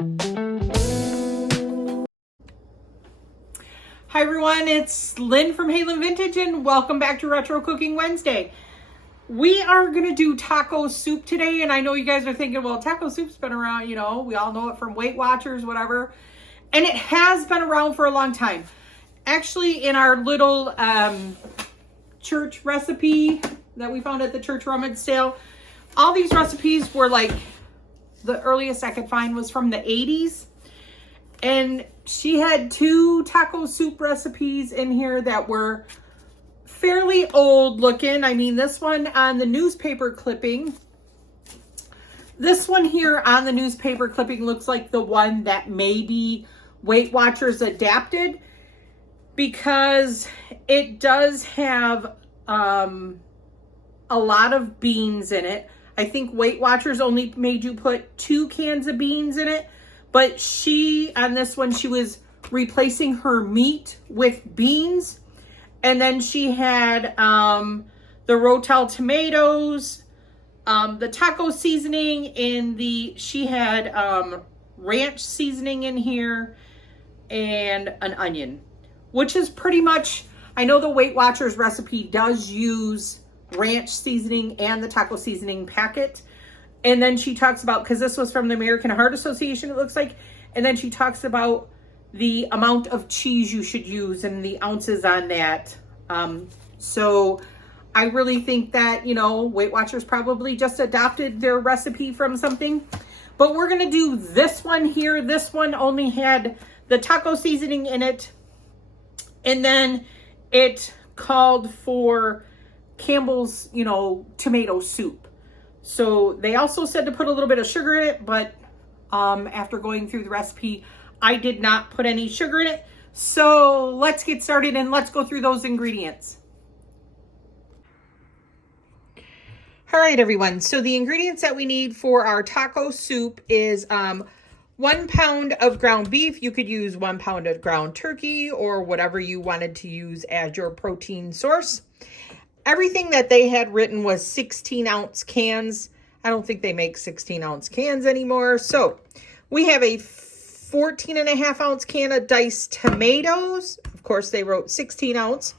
Hi everyone, it's Lynn from Halen Vintage and welcome back to Retro Cooking Wednesday. We are going to do taco soup today, and I know you guys are thinking, well, taco soup's been around, you know, we all know it from Weight Watchers, whatever. And it has been around for a long time. Actually, in our little church recipe that we found at the church rummage sale, all these recipes were like, the earliest I could find was from the 80s. And she had 2 taco soup recipes in here that were fairly old looking. I mean, this one on the newspaper clipping, this one here on the newspaper clipping looks like the one that maybe Weight Watchers adapted, because it does have a lot of beans in it. I think Weight Watchers only made you put 2 cans of beans in it. But she, on this one, she was replacing her meat with beans. And then she had the Rotel tomatoes, the taco seasoning, and she had ranch seasoning in here, and an onion. Which is pretty much, I know the Weight Watchers recipe does use ranch seasoning and the taco seasoning packet. And then she talks about, because this was from the American Heart Association, it looks like. And then she talks about the amount of cheese you should use and the ounces on that. So I really think that, you know, Weight Watchers probably just adopted their recipe from something. But we're going to do this one here. This one only had the taco seasoning in it. And then it called for Campbell's, you know, tomato soup. So they also said to put a little bit of sugar in it, but after going through the recipe, I did not put any sugar in it. So let's get started and let's go through those ingredients. All right, everyone. So the ingredients that we need for our taco soup is 1 pound of ground beef. You could use 1 pound of ground turkey or whatever you wanted to use as your protein source. Everything that they had written was 16-ounce cans. I don't think they make 16-ounce cans anymore. So we have a 14.5-ounce can of diced tomatoes. Of course, they wrote 16-ounce.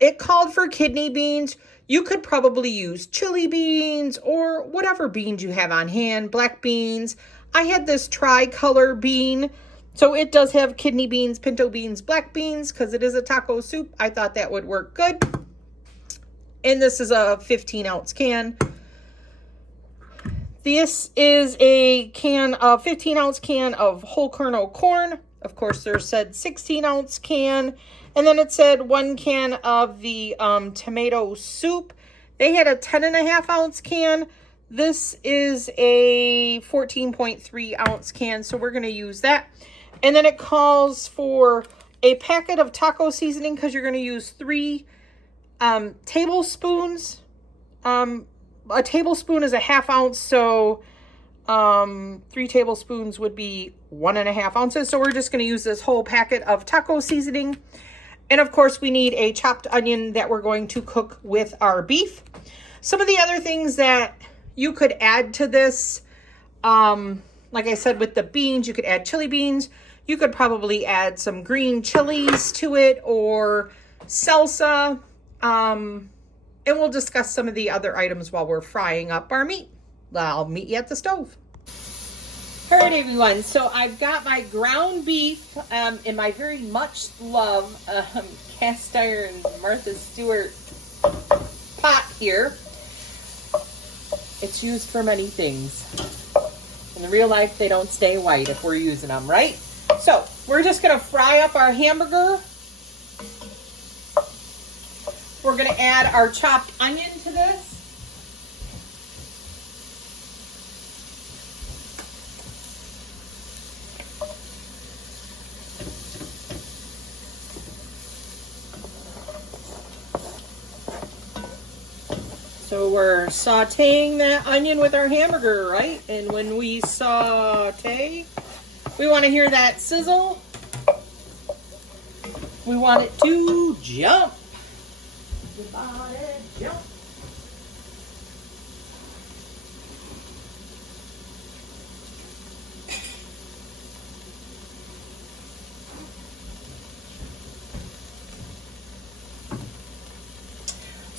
It called for kidney beans. You could probably use chili beans or whatever beans you have on hand, black beans. I had this tricolor bean. So it does have kidney beans, pinto beans, black beans, because it is a taco soup. I thought that would work good. And this is a 15-ounce can. This is a 15-ounce can of whole kernel corn. Of course, there said 16-ounce can. And then it said 1 can of the tomato soup. They had a 10.5-ounce can. This is a 14.3-ounce can, so we're going to use that. And then it calls for a packet of taco seasoning, because you're going to use 3 tablespoons. A tablespoon is a 1/2 ounce, so 3 tablespoons would be 1.5 ounces. So we're just going to use this whole packet of taco seasoning. And of course, we need a chopped onion that we're going to cook with our beef. Some of the other things that you could add to this, like I said, with the beans, you could add chili beans. You could probably add some green chilies to it or salsa. And we'll discuss some of the other items while we're frying up our meat. I'll meet you at the stove. All right, everyone. So I've got my ground beef in my very much loved cast iron Martha Stewart pot here. It's used for many things. In real life, they don't stay white if we're using them, right? So we're just going to fry up our hamburger. We're going to add our chopped onion to this. So we're sauteing that onion with our hamburger, right? And when we saute, we want to hear that sizzle. We want it to jump. Jump.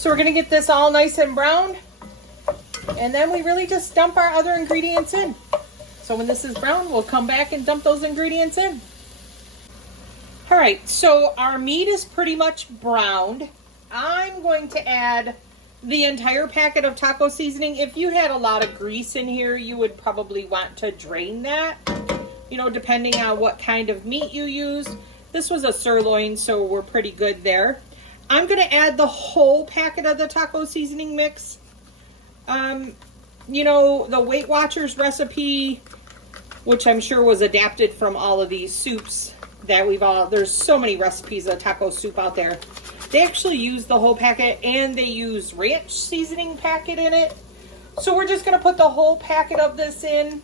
So we're gonna get this all nice and brown, and then we really just dump our other ingredients in. So when this is brown, we'll come back and dump those ingredients in. All right, so our meat is pretty much browned. I'm going to add the entire packet of taco seasoning. If you had a lot of grease in here, you would probably want to drain that, you know, depending on what kind of meat you use. This was a sirloin, so we're pretty good there. I'm gonna add the whole packet of the taco seasoning mix. You know, the Weight Watchers recipe, which I'm sure was adapted from all of these soups that there's so many recipes of taco soup out there. They actually use the whole packet, and they use ranch seasoning packet in it. So we're just gonna put the whole packet of this in.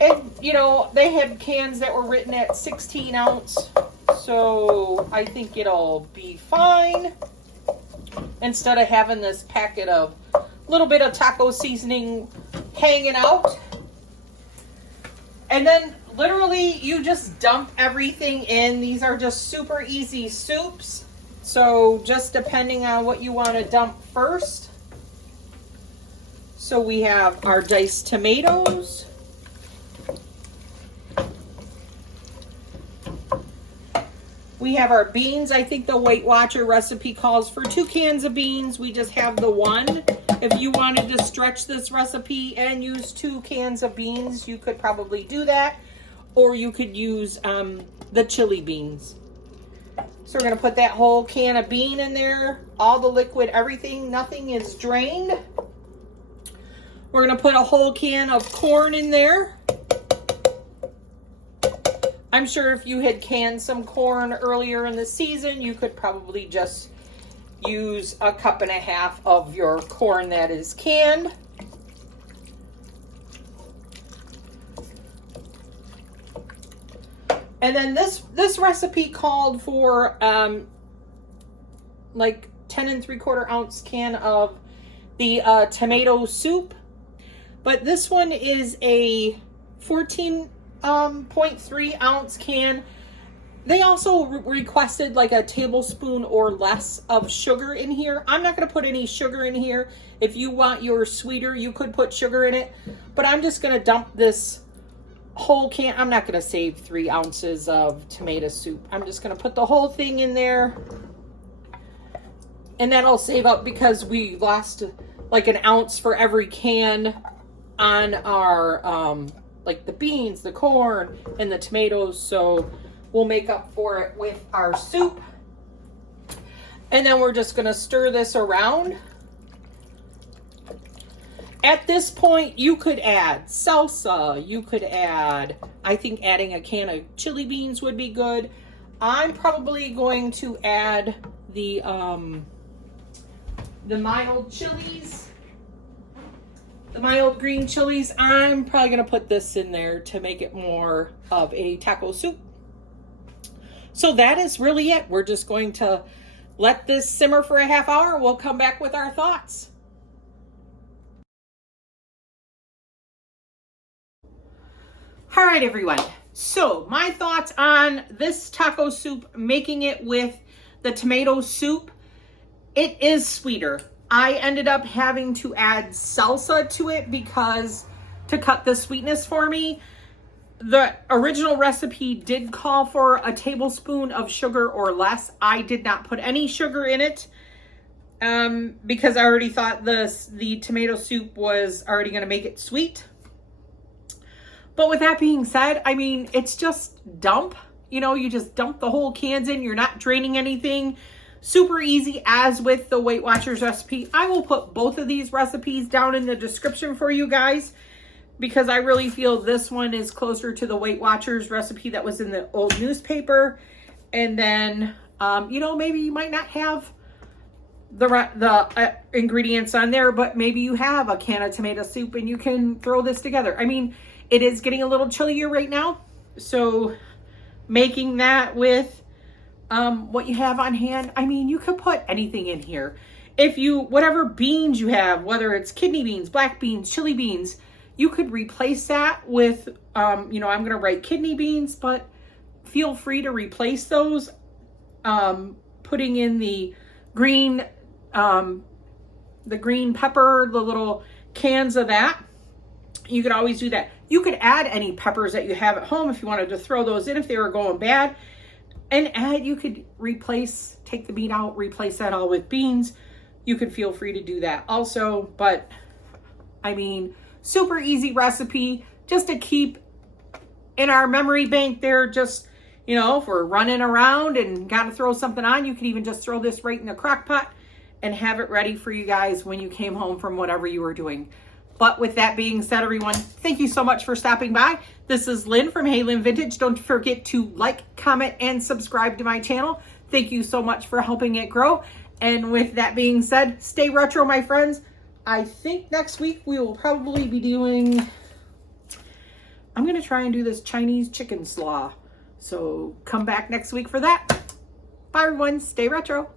And you know, they had cans that were written at 16 ounce. So I think it'll be fine. Instead of having this packet of a little bit of taco seasoning hanging out. And then literally you just dump everything in. These are just super easy soups. So just depending on what you want to dump first. So we have our diced tomatoes. We have our beans. I think the Weight Watcher recipe calls for 2 cans of beans. We just have the 1. If you wanted to stretch this recipe and use 2 cans of beans, you could probably do that. Or you could use the chili beans. So we're gonna put that whole can of bean in there, all the liquid, everything, nothing is drained. We're gonna put a whole can of corn in there. I'm sure if you had canned some corn earlier in the season, you could probably just use a cup and a half of your corn that is canned. And then this recipe called for like 10 3/4 ounce can of the tomato soup, but this one is a 14.3 ounce can. They also requested like a tablespoon or less of sugar in here. I'm not going to put any sugar in here. If you want yours sweeter, you could put sugar in it, but I'm just going to dump this whole can. I'm not going to save 3 ounces of tomato soup. I'm just going to put the whole thing in there, and that'll save up because we lost like an ounce for every can on our like the beans, the corn, and the tomatoes. So we'll make up for it with our soup. And then we're just gonna stir this around. At this point, you could add salsa. You could add, I think adding a can of chili beans would be good. I'm probably going to add the mild chilies. The mild green chilies. I'm probably going to put this in there to make it more of a taco soup. So that is really it. We're just going to let this simmer for a half hour. We'll come back with our thoughts. All right, everyone. So my thoughts on this taco soup, making it with the tomato soup. It is sweeter. I ended up having to add salsa to it because to cut the sweetness for me. The original recipe did call for a tablespoon of sugar or less. I did not put any sugar in it because I already thought the tomato soup was already going to make it sweet. But with that being said, I mean, it's just dump. You know, you just dump the whole cans in. You're not draining anything. Super easy, as with the Weight Watchers recipe. I will put both of these recipes down in the description for you guys because I really feel this one is closer to the Weight Watchers recipe that was in the old newspaper. And then, you know, maybe you might not have the ingredients on there, but maybe you have a can of tomato soup and you can throw this together. I mean, it is getting a little chillier right now, so making that with what you have on hand, I mean, you could put anything in here. If you, whatever beans you have, whether it's kidney beans, black beans, chili beans, you could replace that with, you know, I'm going to write kidney beans, but feel free to replace those, putting in the green, the green pepper, the little cans of that. You could always do that. You could add any peppers that you have at home if you wanted to throw those in if they were going bad. And you could take the meat out, replace that all with beans. You could feel free to do that also. But I mean, super easy recipe just to keep in our memory bank there. Just, you know, if we're running around and got to throw something on, you could even just throw this right in the crock pot and have it ready for you guys when you came home from whatever you were doing. But with that being said, everyone, thank you so much for stopping by. This is Lynn from Hey Lynn Vintage. Don't forget to like, comment, and subscribe to my channel. Thank you so much for helping it grow. And with that being said, stay retro, my friends. I think next week we will probably be doing, I'm going to try and do this Chinese chicken slaw. So come back next week for that. Bye, everyone. Stay retro.